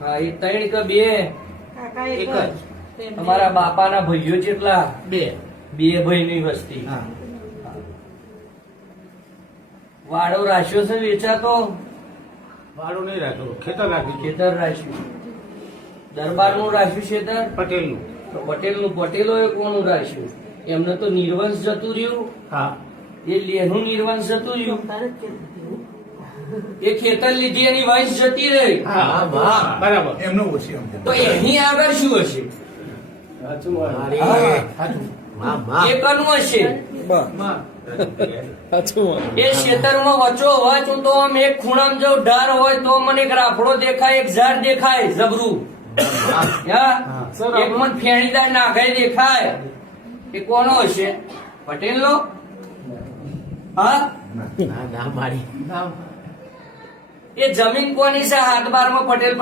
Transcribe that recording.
હા એ ત્રણ કે બે? કાકા એક એક જ. જ. તમારા બાપાના ભાઈઓ કેટલા? બે. બે ભાઈની વસ્તી. હા. વાડો રાખ્યો છે વેચાતો? વાળું નહીં રાખ્યું, ખેતર રાખ્યું છે. ખેતર રાખ્યું. દરબારનું રાખ્યું ખેતર? પટેલનું. તો પટેલનું પટેલોએ કોનું રાખ્યું? એમને તો નિર્વંશ જતું રહ્યું. હા. એ લેનું નિર્વંશ જતું રહ્યું. તારે જ કીધું. એ ખેતર લીધી એની વંશ જતી રહી. હા, હા, બરાબર. એમનો ઓછી સમજણ. તો એની આગળ શું હશે? મારી. હા. સાચું. એ કનું હશે? માં. એ ખેતરમાં વચો વચ હું તો આમ એક ખૂણામાં જાઉં, ઢાર હોય તો મને એક રાફડો દેખાય, એક ઝાડ દેખાય જબરું. હા? એક મને ફેણીદાર નાખાય દેખાય. એ કોનો હશે? પટેલનો? હા? ના, મારી. એ જમીન કોની છે? હાથ બારમાં પટેલ